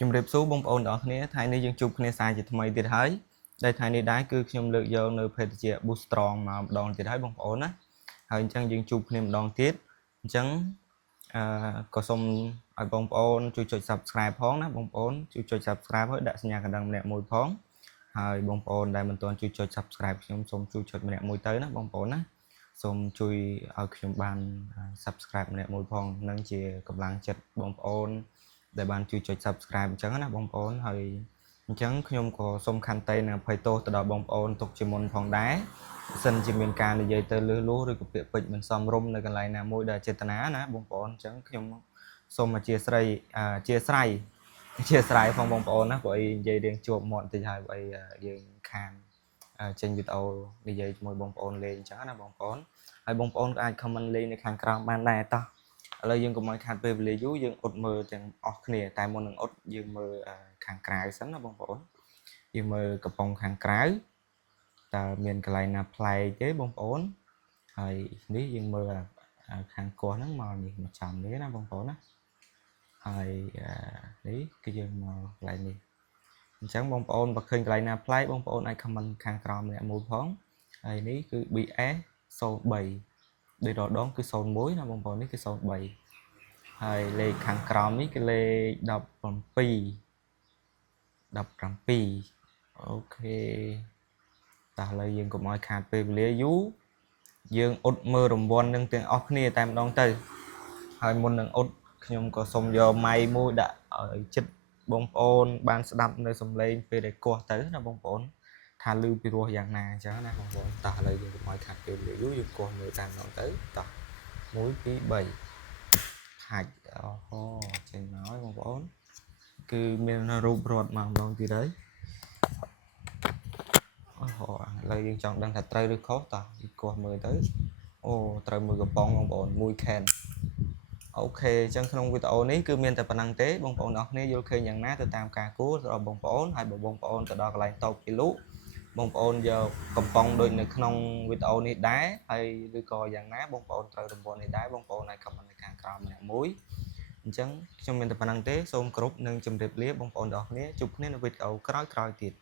ជំរាបសួរបងប្អូនទាំងអស់គ្នាថ្ងៃនេះយើងជួបគ្នាសារជាថ្មីទៀតហើយដែលថ្ងៃនេះដែរគឺខ្ញុំលើកយកនៅភេទជ្ជៈ Boost Strong មកម្ដងទៀតហើយបងប្អូនណាហើយអញ្ចឹងយើងជួបគ្នាម្ដងទៀតអញ្ចឹងក៏សូមឲ្យបងប្អូនជួយចុច Subscribe ផងណាបងប្អូនជួយចុច Subscribe ហើយដាក់សញ្ញាកណ្ដឹងម្នាក់មួយផងហើយបងប្អូនដែលមិនទាន់ជួយចុច Subscribe ខ្ញុំសូមជួយចុចម្នាក់មួយទៅណាបងប្អូនណាសូមជួយឲ្យខ្ញុំបាន Subscribe ម្នាក់មួយផងនឹងជាកម្លាំងចិត្តបងប្អូនដែលបានជួយចុច Subscribe អញ្ចឹងណាបងប្អូនហើយអញ្ចឹងខ្ញុំក៏សូមខន្តីនឹងអភ័យទោសទៅដល់បងប្អូនទុកជាមុនផងដែរបើសិនជាមានការនិយាយទៅលឺលួសឬក៏ពាក្យពេចន៍មិនសមរម្យនៅកន្លែងណាមួយដែលចេតនាណាបងប្អូនអញ្ចឹងខ្ញុំសូមអធិស្ឋានអធិស្ឋានផងបងប្អូនណាព្រោះអីនិយាយរៀងជាប់មាត់តិចហើយព្រោះអីយើងខានចេញវីដេអូនិយាយជាមួយបងប្អូនលេងអញ្ចឹងណាបងប្អូនហើយបងប្អូនក៏អាច comment លេងនៅខាងក្រោមបានដែរតោះឥឡូវយើងកុំឲ្យខាតពេលវេលាយូរយើងអ៊ុតមើលទាំងអស់គ្នាតែមុននឹងអ៊ុតយើងមើលខាងក្រៅសិនណាបងប្អូនយើងមើលកំប៉ុងខាងក្រៅតើមានកន្លែងណាប្លែកទេបងប្អូនហើយនេះយើងមើលខាងគាស់ហ្នឹងមកនេះមកចំនេះណាបងប្អូនណាហើយនេះគឺយើងមកកន្លែងនេះអញ្ចឹងបងប្អូនបើឃើញកន្លែងណាប្លែកបងប្អូនអាច comment ខាងក្រោមម្នាក់មួយផងហើយនេះគឺ BS 03ដូចរដងគឺ01ណាបងប្អូននេះគឺ03ហើយលេខខាងក្រោមនេះគឺលេខ17អូខេតោះឥឡូវយើងកុំឲ្យខាតពេលវេលាយូរយើងអ៊ុតមើលរង្វាន់នឹងទាំងអស់គ្នាតែម្ដងទៅហើយមុននឹងអ៊ុតខ្ញុំក៏សូមយកម៉ៃមួយដាក់ឲ្យចិត្តបងប្អូនបានស្ដាប់នៅសំឡេងពេលដែលគាស់ទៅណាបងប្អូនថាឮពីរោះយ៉ាងណាអញ្ចឹងណាបងប្អូនតោះឥឡូវយើងកុំឲ្យខាតពេលវេលាយូរយើងគាស់មើលតែម្ដងទៅតោះ1 2 3ខាច់អូហូចេញមកហើយបងប្អូនគឺមានរូបរត់មកម្ដងទៀតហើយអូហូឥឡូវយើងចង់ដឹងថាត្រូវឬខុសតោះយើងគាស់មើលទៅអូត្រូវមើលកំប៉ុងបងប្អូនមួយខែនអូខេអញ្ចឹងក្នុងវីដេអូនេះគឺមានតែប៉ុណ្្នឹងទេបងប្អូនអរគ្នាយល់ឃើញយ៉ាងណាទៅតាមការគួររបស់បងប្អូនហើយបើបងប្អូនទៅដល់កន្លែងតូបគេលក់បងប្អូនយកកំប៉ុងដូចនៅក្នុងវីដេអូនេះដែរហើយឬក៏យ៉ាងណាបងប្អូនត្រូវរង្វាន់នេះដែរបងប្អូនអាច comment នៅខាងក្រោមម្នាក់មួយអញ្ចឹងខ្ញុំមានតែប៉ុណ្្នឹងទេសូមគោរពនិងជម្រាបលាបងប្អូនទាំងអស់គ្នាជួបគ្នានៅវីដេអូក្រោយៗទៀត